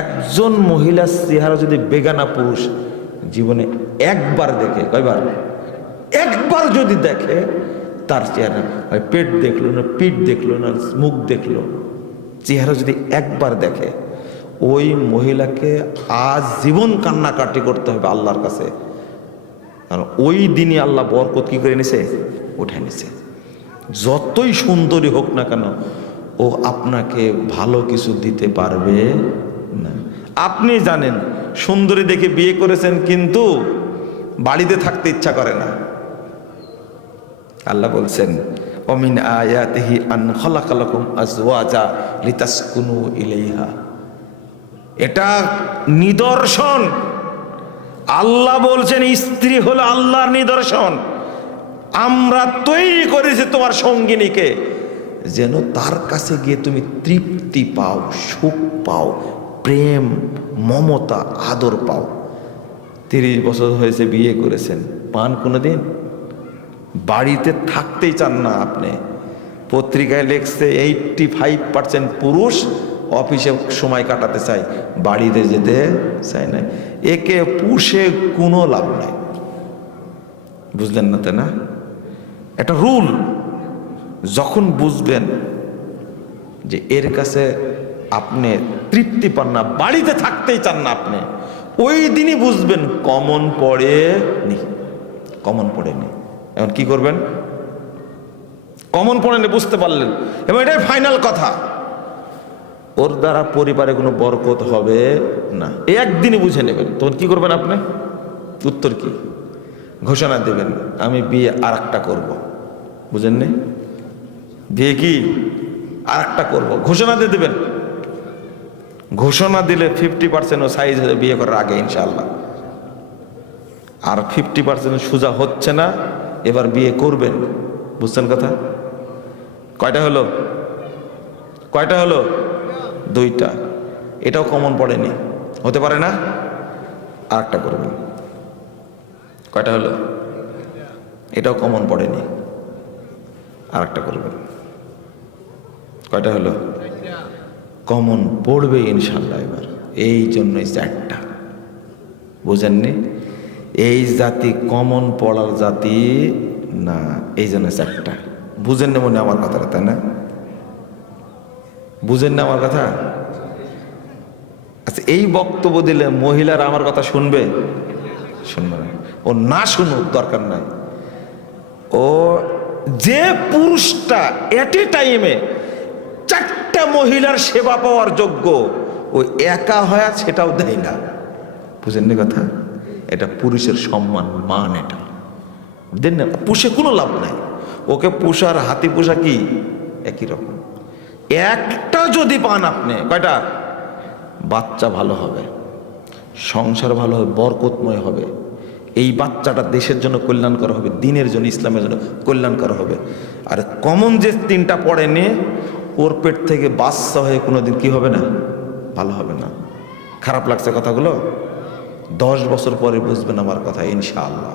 একজন মহিলার চেহারা যদি বেগানা পুরুষ জীবনে একবার দেখে, কয়বার? একবার যদি দেখে, তার চেহারা হয় পেট দেখলো না, পিঠ দেখলো না, মুখ দেখলো, চেহারা যদি একবার দেখে, ওই মহিলাকে আজীবন কান্নাকাটি করতে হবে আল্লাহর কাছে। কারণ ওই দিনই আল্লাহ বরকত কি করে নিছে? উঠে নিছে। যতই সুন্দরী হোক না কেন, ও আপনাকে ভালো কিছু দিতে পারবে না। আপনি জানেন সুন্দরী দেখে বিয়ে করেছেন, কিন্তু বাড়িতে থাকতে ইচ্ছা করে না। আল্লাহ বলছেন, অমিন আয়াতিহি আন খালাকালাকুম আজওয়াজা লিতাসকুনু ইলাইহা। এটা নিদর্শন। আল্লাহ বলছেন স্ত্রী হলো আল্লাহর নিদর্শন। আমরা তৈরি করেছি তোমার সঙ্গিনীকে যেন তার কাছে গিয়ে তুমি তৃপ্তি পাও, সুখ পাও, প্রেম, মমতা, আদর পাও। 30 বছর হয়েছে বিয়ে করেছেন, পান কোনোদিন? বাড়িতে থাকতেই চান না আপনি। পত্রিকায় লেখছে 85% পুরুষ অফিসে সময় কাটাতে চায়, বাড়িতে যেতে চায় না। একে পুষে কোনো লাভ নাই। বুঝলেন না? তাই না? এটা রুল। যখন বুঝবেন যে এর কাছে আপনি তৃপ্তি পান না, বাড়িতে থাকতেই চান না আপনি, ওই দিনই বুঝবেন কমন পড়েনি। কমন পড়েনি। এখন কি করবেন? কমন পড়েনি বুঝতে পারলেন, এবং এটাই ফাইনাল কথা। ওর দ্বারা পরিবারে কোনো বরকত হবে না, একদিনই বুঝে নেবেন। তখন কি করবেন আপনি? উত্তর কি? ঘোষণা দেবেন, আমি বিয়ে আর একটা করবো। বুঝেননি? বিয়ে কি আর একটা করবো, ঘোষণা দিয়ে দেবেন। ঘোষণা দিলে 50% ও সাইজ হয়ে বিয়ে করার আগে ইনশাআল্লাহ। আর 50% সোজা হচ্ছে না, এবার বিয়ে করবেন। বুঝছেন কথা? কয়টা হলো? কয়টা হলো? 2টা। এটাও কমন পড়েনি, হতে পারে না, আর একটা করবেন। কয়টা হলো? এটাও কমন পড়েনি, আর একটা করবেন। কয়টা হলো? কমন পড়বে ইনশাল্লাহ এবার। এই জন্যই 4টা। বুঝেননি? এই জাতি কমন পড়ার জাতি না, এই জন্য 4টা। বুঝেন না মনে আমার কথাটা, তাই না? বুঝেন না আমার কথা? আচ্ছা, এই বক্তব্য দিলে মহিলারা আমার কথা শুনবে? শুনবে না। ও না শুনুক, দরকার নাই। ও যে পুরুষটা এট এ টাইমে 4টা মহিলার সেবা পাওয়ার যোগ্য, ও একা হয় সেটাও দেয় না। বুঝেননি কথা? এটা পুরুষের সম্মান, মান। এটা দেন না, পুষে কোনো লাভ নাই। ওকে পুষার হাতি পোষা কি একই রকম। একটা যদি পান আপনি, কয়টা? বাচ্চা ভালো হবে, সংসার ভালো হবে, বরকতময় হবে। এই বাচ্চাটা দেশের জন্য কল্যাণকর হবে, দিনের জন্য, ইসলামের জন্য কল্যাণকর হবে। আর কমন যে 3টা পড়েনি, ওর পেট থেকে বাচ্চা হয়ে কোনোদিন কি হবে না? ভালো হবে না। খারাপ লাগছে কথাগুলো? 10 বছর পরে বুঝবেন আমার কথা ইনশাআল্লাহ।